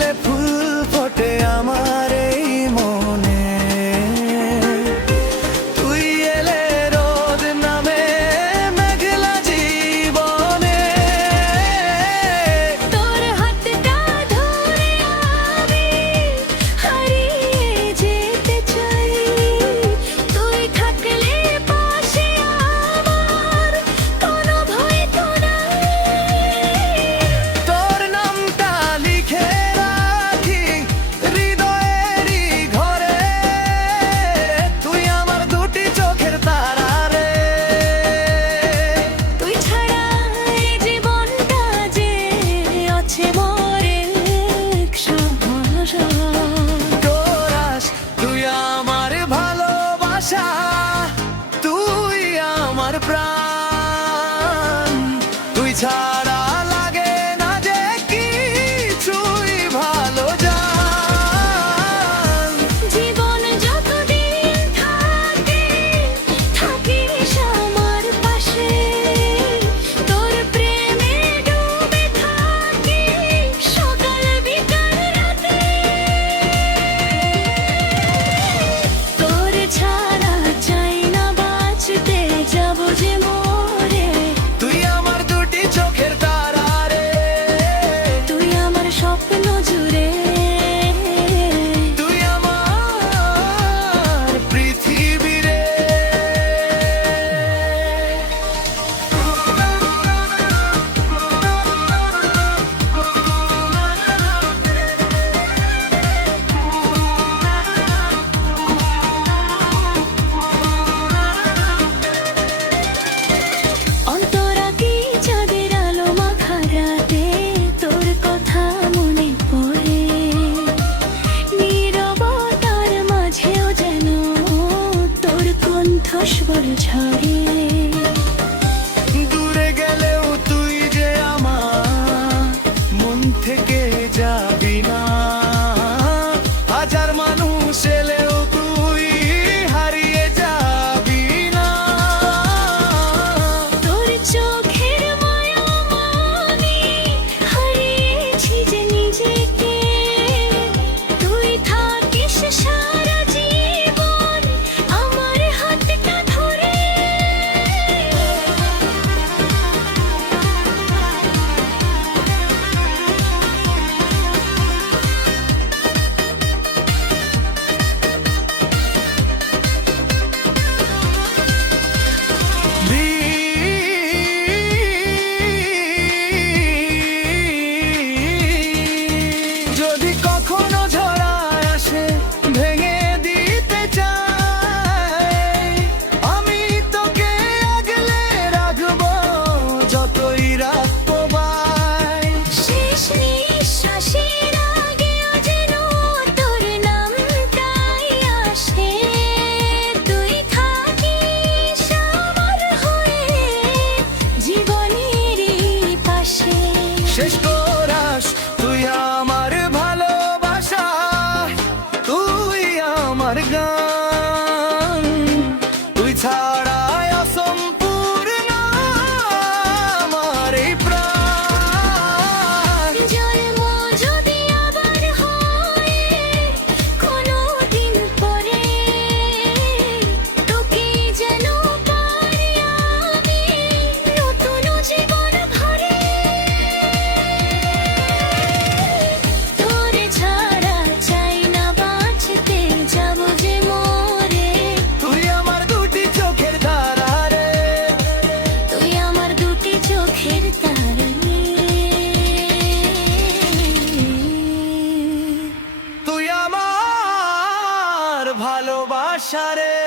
থাকলে ফুল ফোটে আমার এই মনে, তুই এলে রোদ নামে মেঘলা জীবনে। তোর হাতটা ধরে আমি হারিয়ে যেতে চাই, তুই থাকলে পাশে আমার কোনো ভয় তো নাই। তোর নামটা লিখে রাখি হৃদয়েরই ঘরে, তুই আমার দুটি চোখের তারা রে। তুই ছাড়া এই জীবনটা যে আছে মরে তোরাস তুই আমার ভালোবাসা, তুই আমার প্রাণ, তুই ছাড়া লাগে না যে কিছুই ভালো জান। জীবন যতদিন থাকে থাকিস আমার পাশে, তোর প্রেমে ডুবে থাকি সকাল বিকাল রাতে। তোর ছাড়া চাই না বাঁচতে, যাবো যে মরে। তুই আমার দুটি চোখের তারা রে, তুই আমার স্বপ্ন জুড়ে, তুই আমার পৃথিবী রে। অন্তরা কি চাঁদের আলো মাখা রাতে তোর কথা মনে পড়ে, নীরবতার মাঝেও যেন তোর কণ্ঠস্বর ঝরে। দূরে গেলেও তুই যে আমার মন থেকে যাবি না, হাজার মানুষ এলেও তুই হারিয়ে যাবি না। তোর চোখের মায়া আমি হারিয়েছি যে নিজেকে, তুই থাকিস সারা জীবন আমার হাতটা ধরে। যদি কখনো ঝড় আসে ভেঙে দিতে চাই, আমি তোকে আগলে রাখবো যতই রাত পোবাই। শেষ নিঃশ্বাসের আগেও যেন তোর নামটাই আসে, তুই থাকিস আমার হয়ে জীবনেরই পাশে। শেষ করাস তুই আমার ভালোবাসা, তুই আমার গান, তুই ছাড়া অসম্পূর্ণ আমার এই প্রাণ। জন্ম যদি আবার হয় কোনোদিন পরে, তোকে যেন পারি আমি নতুন জীবন ভরে। তোর ছাড়া চাই না বাঁচতে, যাবো যে মরে। তুই আমার দুটি চোখের তারা রে, তুই আমার দুটি চোখের তারা রে। তুই আমার ভালোবাসা রে।